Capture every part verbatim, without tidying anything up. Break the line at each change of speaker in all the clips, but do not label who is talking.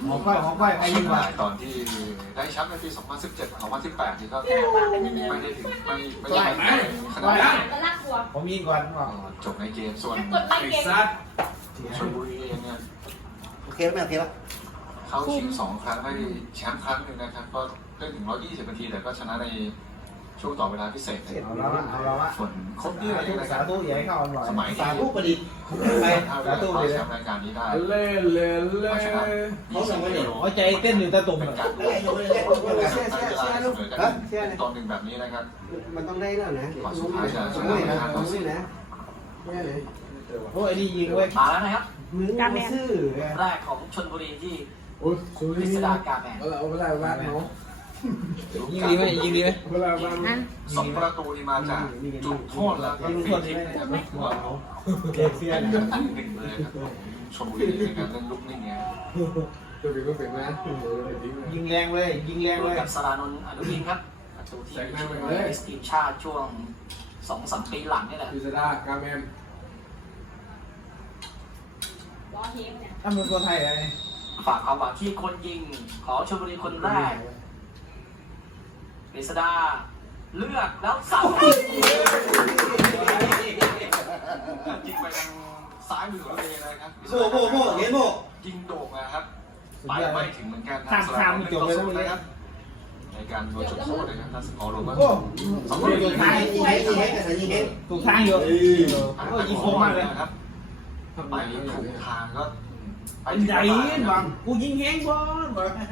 หมอก้อยหมอก้อยใครยิงกว่า
ตอนที่ได้แชมป์ในปีสองพันสิบเจ็ด สองพันสิบแปดนี่ก็ไม่ได้ถึงไม่ไม่ได้ขนาดนั้น
ก็รักหัว
ผมยิงก่อนบอก
จบในเกมส่วน
กดไลค์เกม
ชลบุรีเองเนี่ย
โอเคแล้วไม่โอเคแล้ว
เข้าชิงสองครั้งได้แชมป์ครั้งหนึ่งนะครับก็เล่นถึงหนึ่งร้อยยี่สิบนาทีแต่ก็ชนะในช่วงต่อเวลาพิเศษ
เอาแล้วเอาแล้วว่า
ส่วนครบ
สา
เรื่อย
ธุ
นะค
สา
รับ
ธุอย่าให้เข้าบ่อย
สมัย
สา
ที่
ธุประดิษฐ์
ไป
ถ้าเว
สา
ลา
ธุ
คว้า
เลย
แชมป์รายการนี้ได้
เล่เล่เล่
เอาชนะยี่สิบกิโล
หัวใจเต้นอยู่ตะตุ่ม
เป็น
เลย
การ
เล่เล่เล่
เสีย
เสีย
เว
เสีย
ลา
เสีย
เส
ลูก
มอกัน
ครับเสีย
เป็นตอนหนึ่งแบบนี้นะครับ
มันต้องได้แล้วนะรู้ไหมรู้ไหมนะรู้ไหมนะไม่เลย
โอ้ไอ้นี่ยิงเว้ย
มาแล้วนะครับ
มึงมาซื้อ
แรกของชลบุรีที่
โอ้ยสุ
พิ
ริ
ส
นท
ดา
ร์
กาแมน
เออเอาเวลาบ้านเนาะ
ยิงดีไหมยิงดีไหม
เวลาบ้าน
สองประตูนี่มาจากจุดโทษแล้วก็ฟรีคิกนะครับว่า
เด็กเสีย
เป็น
นะ
อันหนึ่งเลยครับชลบุรีในการเล่นลูกนิ่งเนี่ย
ตัวเป็นก็เป็นนะ
ยิงแรงเลยยิงแรง
ร่ว
เล
ม
ย
กับสรานนท์อนุทินครับประตูที่ช่วยทีมชาติช่วงสองสามปีหลังนี่แหละ
พิซซ่ากาแมน
รอเทปเนี่ย
ถ้ามึงคนไทยอะไร
ฝากความหวังที่คนยิงของชลบุรีคนแรกกฤษดาเลือกแล้วเสา
ยิงไปทางซ้ายมือของตัวเองนะครับ
โม่โม่โม่เห็นโม่
ยิงโด่งนะครับไปไม่ถึงเหมือนกัน
ข้ามข้ามจบเลยทั้งหมดเลย
นะครับในการโดนจุดโทษนะครับถ้าสกอร์รวมก็
โอ้
สอง
โห
ประตู
อยู่
ท้า
ท้าย
ย
ยิงเห็นยิงเห็นแต่ยิงเห็น
ถูกทางอยู่โอ้ยิงโคมมากเลย
นะครับไปถูกทางก็ไป
ใหญ่บังกูยิงแห้งบอลบัง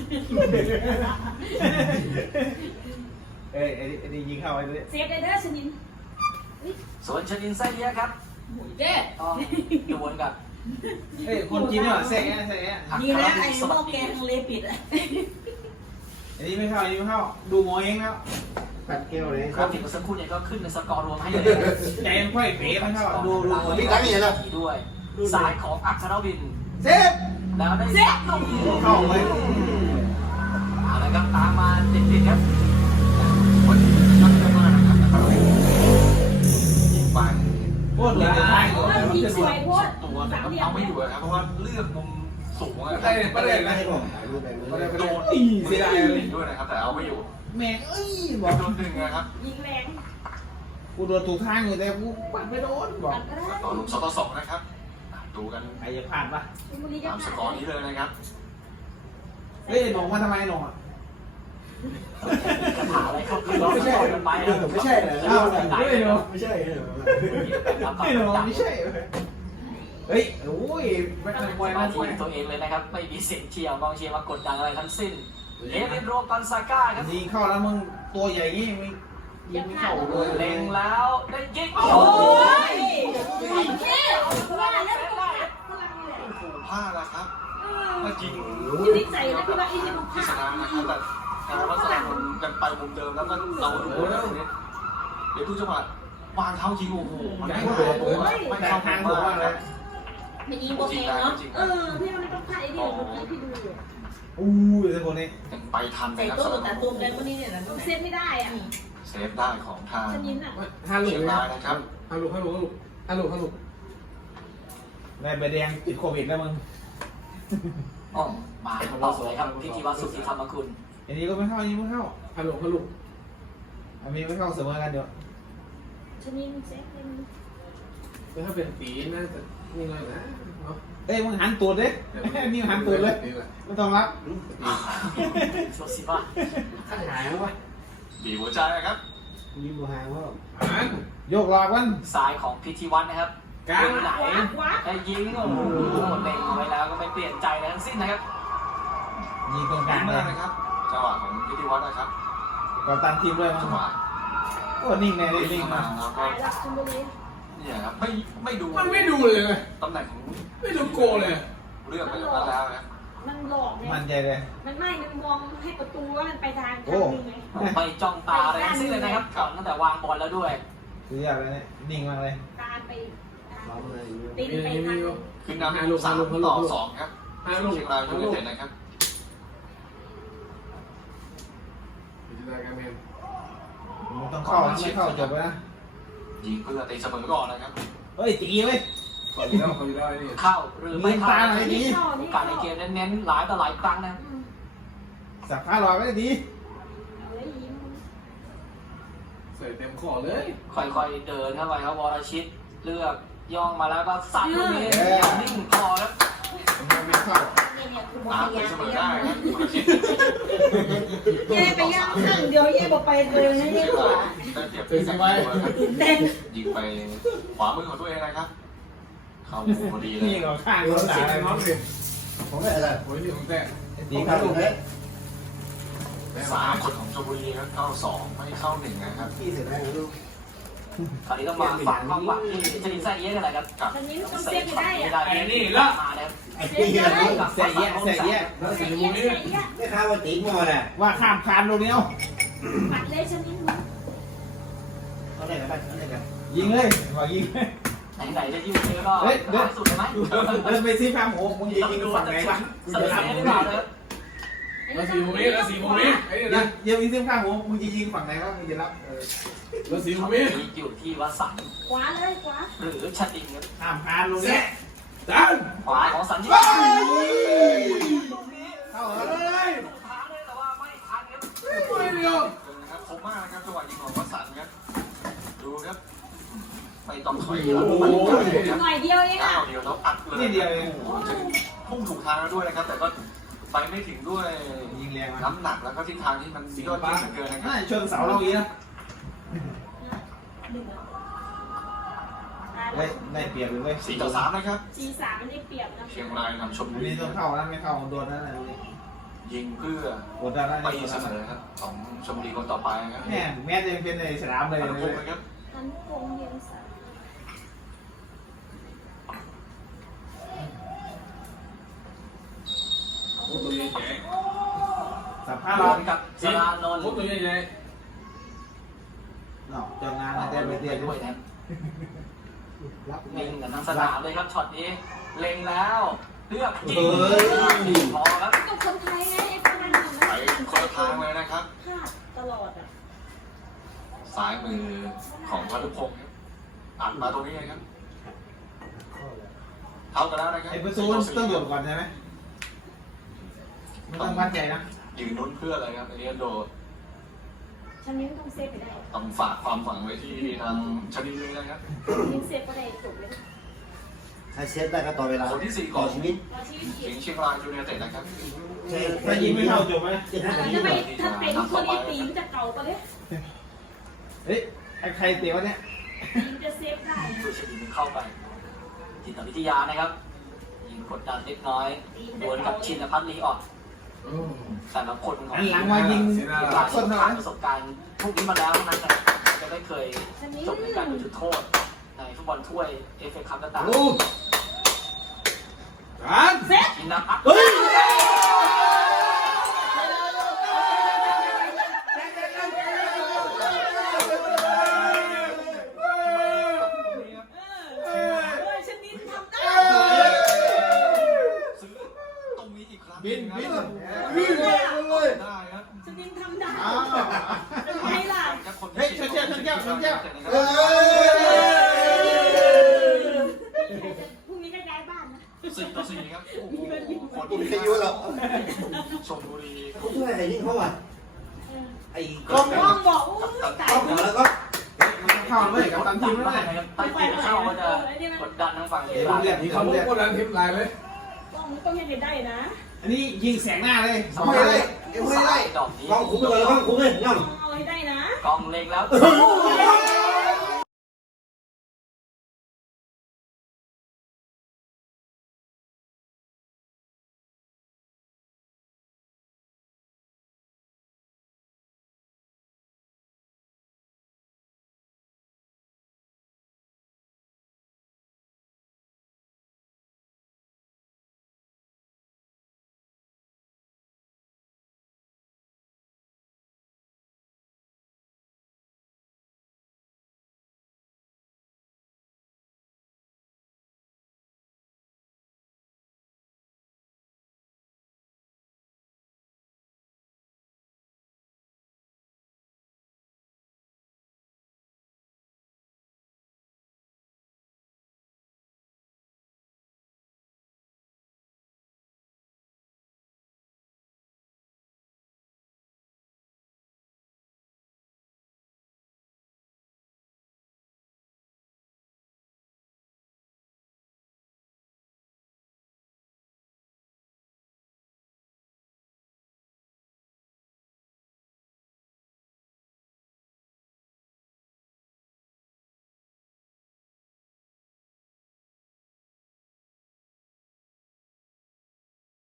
เอ้ยไอ้ไอ้นี่ยิงเข้าไอ้นี่
เซฟได้เด้อชนิน
ส่วนชนินไส้เลี้ยครับ
หมุนเด้อ
ต้องดวลกับ
เอ้ยคนจีนเนี่ยแซ่แซ่
อัค
ดี
ร
นะ
วิ
ไอ้
ทย์ส
หม้
วั
อ
ส
แก
ดี
งทะเลปิดอ่ะ
อันนี้ไม่เข้าอันนี้ไม่เข้าดูหมอเองแล้ว
ปัดแก้วเลย
ครับที่เมื่อสักครู่เนี่ยก็ขึ้นในสกอร์รวมให้เลย
ใจมันค่อยเป๋ไม่เข้าดูดู
พี่ตั้งอย่างนั้น
ด้วยสายของอัครวิน
เซฟ
แล้วได้เซฟลง
เข้าเลย
เอาละครับตามมาติดๆครับ
วันนี้ยอดเยี่ยมมากนะครับนะครับยิงไป
โคตรเลยท้ายก่อน
เริ่มยิงสวยโพด
ตัวแต่
สาม
ก็
เหลี่ย
เอา
ม
ไม่อยู่อะครับเพราะว่าเลือกมุมสูงอะค
ได้
รับ
ประเด็น
ไม่
นะ
ให้ผมถ่ายรูปแบบนี้
โดน
อีเสียดายเลย
ด้วยนะครับแต่เอาไม่อยู่
แม่งเอ้ยบอก
โดนดึงนะครับ
ยิงแรง
กูโดนถูกทางอยู่แต่กูปัดไม่โดนบอก
กันก็ได้
ต่อลุมสต่อสองนะครับดูกัน
ใครจะพลาดปะ
ชลบุรีจะ
ตามสกอร์นี้เลยนะครับ
เฮ้ยหนองมาทำไมหนองอ่ะ
จะผ่าอะไรเข้าขึ้นรถสกอร์กันไป
ไม่ใช่เหรอ
อ้าวไม่หนอง
ไม่ใช่เหรอ
ไม่หนองไม่ใช่เฮ้ยโอ้ยแม่งมวย
มา
นะม
ที
วย
มตัวเองเลยนะครับไม่มีเสียงเชียร์กองเชียร์มากดดันอะไรทั้งสิ้นเอเนโรปันซาก้าครับ
ยิงเข้าแล้วมึงตัวใหญ่งี้มึงยิงไม่เข้าเลย
เล็งแล้วได้ยิง
โอ้
โอ้
ย
ย
ไอ้เจ้าว่าแล้วตกอัดพลังเลย
โอ้โหพลาดแล้วครับถ้าจริง
ที่นิสัยนะพี่ว่าไอ้นี่มันพ
พิ
ลา
ศ
ด
นานะครับแต่การลักษณะมันยังไปมุมเดิมแล้วก็เราดูแล้วตรงนี้เดี๋ยวดูจังหวะวางเท้ายิงโอ้โหมันไม่เข้าไม่เข้าทางมากนะ
ไม่ยิงโบเองเนาะเออพี่มันต้องพลาดไอ้นี่เมื่อกี้พี่ดูอยู่
อู้ยไอ้คนนี้
ยังไปทัน
ใส่
นะครับ
ตู้
สำหรับ
แต่ตุ้มกันวันนี้เนี่ยนะ
เซฟไม่ได้อ่ะ
เซฟได้ของทาง
ชนินอ่ะ
ฮัลโหล
เชียง
เลย
รายนะครับ
ฮัลโหลฮัลโหลฮัลโหลฮัลโหล
ได้ใบแดงติดโควิดแล้วมึง
อ๋อมาต่อเลยครับพิธีวัตรสุทธิธรรมคุณ
อันนี้ก็ไม่เข้าอันนี้ไม่เข้า
ฮัลโหลฮัลโหล
อันนี้ไม่เข้าเสมอกันเดี๋ยว
ชนินเซฟเป็น
ถ้าเป็นปีน่าจะนี่เลยนะเนาะ
เอ้ยมึงหันตูดดินี่หันตูดเลยไม่ต้องรับ
โซซิบ้า
ข้างหายมั้ย
บีบหัวใจนะครับ
ยิงบัวหางว่า
อ่าน
โยกหลอกมัน
สายของพิธีวัตรนะครับ
การ
ไหน
ขวาขวา
ได้ยิงโอ้โหเล็งเอาไว้แล้วก็ไม่เปลี่ยนใจเลยทั้งสิ้นนะครับ
ยิงตรงก
ดี
ลางเล
มาย กนะครับจังหวะของพิธีวัฒน์นะครับ
กับตันทีมด้วยมั้
จั
ง
งหวะ
โอ้นิ่งแน่เลย
วิ่
นิ่
ง
ง
มา
มา
แล้วก็
ตายแล้วชลบุรี
เนี่ยครับไม่ไม่ดู
มันไม่ดูเลยไง
ตำแหน่งของ
ไม่ดูโกเลย
เลือกไปแล้วแล้วนะ
มันหลอกไง
มั่นใจเลย
มันไม่ มันมองให้ประตูว่ามันไปทางทางนึงไง
ไม่จ้องตาอะไรทั้งสิ้นเลยนะครับก่อนตั้งแต่วางบอลแล้วด้วย
สุดยอดเลยเนี่ยนิ่งมากเลย
การไป
ล้อมเลย
ตีนไปทาง
คือนำสามต่อสองครับ
ฮัลโหล
เชียงรายยูไนเต็ดนะครับ
พิซซ่ากาแมน
มึงต้องเข้าไม่เข้าจบไปนะ
ยิงเพื่อตีเสมอก่อนนะครับ
เฮ้ยตีเว้ย
ขออยู่แล้วขออยู่แล้วไอ้นี่
เข้าหรือไม่เข้า
ไหนดี
โอกาสในเกมเน้นๆหลายต่อหลายครั้งนะ
สับผ้าลอยไม่ได้ดี
เฮ้ยยิ้ม
ใส่เต็มข้อเลย
ค่อยๆเดินเข้าไปครับวรชิตเลือกย่องมาแล้วก็สับลูกนี้อย่างนิ่งพอครับ
ไม่เข้า
เนี่ยเนี่ยคุณ
ตาม
พ
ไป
ยายาม
เสม
ไป
อได้
ย่าง
ครับคุณอาชิต
เย่ไปย่างข้างเดียวเย่บอกไปเลยนะเย่กว่า
ได้เปรียบที่สิบไว้ครับ
ตื่นเต้น
ยิงไปขวามือของตัวเองนะครับ เข้าพอดีเลย
นี่ก็ข้าง
โด
ก็
น
ด่า
สิบ
เลย
น้องสิ
ผมไม่อะไร
โอ้ยนี่ของแต่
ดีครับลูกนี้
สามคนของชลบุรีครับเข้าสองไม่เข้าหนึ่งนะครับ
พี่เสร็จแล้วลูก
คราวนี้ก็มาฝากความหวังที่ชนิดไส้เอี้ยกันแหละครับ
กับ
ตอนนี้ต้อง
เซ
เซ
ฟ
ฟ
ช็อ
ไม่
ต
ได้
นี้
อะ
ได้
ไอ้นี่ละ
มาแล้ว
ไอ้พี่อะไรลูก
ใส่แยะใส่แยะ
แล้ว
เซ
สี
ฟ
มู
เย่
นี่
เซฟเย่
ไม่ค้าว่าตีหม้อน่ะ
ว่าข้ามคานลูกเนี้ย
ปัดเลยชนิดนี้
เอาไหนกันไปเอาไหนกัน
ยิงเลยว่ายิงเลย
ไหนๆจะยืนเยอะก็ท้ายสุดเลยไหม
เดินไปซิข้ามโอ้มึงยิงยิงฝั่งไหนวะ
เสนอหรือเปล่าเลย
แล้วสีมูนี่แล้วสีมูนี่ไอ้นี่
ยิ
นะ
งยิงซิข้ามโอ้มึงจะยิงฝั่งไหนวะมึงจะรับ
แล้วสีมู
ช็อต
นี่
นี้อยู่ที่วัสัน
ขวาเลยขวา
หรือชติงครับ
ข้ามคานลูกเนี้ย
จัน
ขวาของสันยิ
เข้าเลย
ทางเลยแต่ว่าไม่ทันครับ
ไม่เดียว
นะครับคมมากนะครับจังหวะยิงของวัสันครับดูครับไม่ต้องถอย
โอ้โห
หน่อยเดียวเอง
ก้า
อ่ะ
วเดียวแล้วอัดเลย
นี่เดียวเอง
โอ้โหพุ่งถูกทางแล้วด้วยนะครับ แต่ก็ไปไม่ถึงด้วย
ยิงแรงมา
น้ำหนักแล้วก็ทิศทางที่มันยอดเยี่ยมเหลือเกินนะครั
น่า
บ
จะชนเสาเราอีกนะ
หนึ่งอ่ะ
ได้ได้เปรียบเลยเว้ย
สี่ต่อสามนะครับ
สี่สามมันได้เปรียบนะ
เชียงรายนำชม
อั
บุ
น
รี
นี้ต้องเข้านะไม่เข้าโดนนั่นแหละ
ยิงเพื่อก
ดดันนั่น
ไปเสมอครับของชมบุรีคนต่อไปนะครับ
แม่แม้จะเป็นในสนามเลย
อนุพ
เล
ง
ย
ศ์นะครับ
อันคงเย็นสาม
โอ้ตัวใหญ่
สับผ้า
พ
เรา
ร้อมกับสลานนท์
โอ้ตัวใหญ่
เนาะจองงานนะแต่ไม่เตี้ยด้
ด้
ว
วย ยนะ
รับ
เล็งกันทั้งสนามเลยครับช็อตนี้เล็งแล้วเลือกยิงพอครับ
กับคนไทยไงไอ้คนนั้น
ไปคนละทางเลยนะครับ
พลาดตลอดอ่ะ
ซ้ายมือของพานุพงศ์ครับอัดมาตรงนี้เลยครับเท่ากันแล้วนะครับ
ไอ้ประตูต้องโดดก่อนใช่ไหมไม่ต้องมั่นใจนะ
ยืนลุ้นเพื่ออะไรครับอันนี้โดด
ฉันนี้ต้องเซฟไปได้
ต้องฝากความหวังไว้ที่ทางชนิดเลยนะครับ
ยิงเซฟก็ได้จบเลย
ถ้าเซฟได้ก็ต่อเวลา
คนที่สี่
ต่
ก่
อ
อน
ชีวิต
รอชีวิต
สิงห์เชียงรายยูไนเต็ดนะครับ
ใช่
ถ้ายิงไม่เข้าจบไหม
เจ็ดห้า
ถ้า
ชีวิต
ไปถ้าเป็นคนนี้ตีมันจะเก่ากว่าเลย
เฮ้ยไอ้ใครเตะวะเนี่ย
ยิงจะเซฟได้
ดูชนิดเข้าไปจิตวิทยานะครับยิงกดดันเล็กน้อยดวลกับชินพัฒน์ลีออกแต่ละคนของ
อันหลังมายิง
ห
ห
ลา
ลั
ย
ก
ค
ส้
น
นเท่า
ผ่าน
นั้น
ประสบการณ์พวกนี้มาแล้วนั้นนะจะได้เคยจบในการจุดโทษในฟุตบอลถ้วยเอฟเอคัพก็ตาม
ลูกจัน
เซฟ
ชินพัฒน์
เฮ้ย
เออชนิดทำได้
ซื้อตรงนี้อีกครั้ง
บินบิน
บินได้ครับ
ชนิดทำได้
อ้าว
เป็นไงล่ะ
เฮ้ยเชี่ยวเชี่ยวเชี่ยวเชี่ยวเชี่ยว
เฮ้ย
พรุ่งนี้ก็ย้ายบ้านนะ
สี่ต่อสี่ครับโอ้โหคน
ผมไม่ยุ่งหรอก
ชมบุรี
ผมช่วยไอ้นี่เขาอ่ะไอ้
กล้องกล้องบอกอู้ตาย
ต้องแล้วก็
เข้าเลยกับตันทีม
ไม่
แล้ว
ได้
เลย
นะครับถ้ายิงเข้าก็จะกดดันทางฝั่งเชียงราย
นี่เขาโคตรดันทิพย์ลายเลย
กล้องต้องยังไงได้นะ
อันนี้ยิงแสงหน้าเลยสอง
ไม่
เล
ได้
ย
ไม่ได้
ดอกนี้
ห้องคุ้มไปเลยห้องคุ้มเลยย่อม
ต้องเอาให้ได้นะ
กองเล็งแล้ว
โอ้ย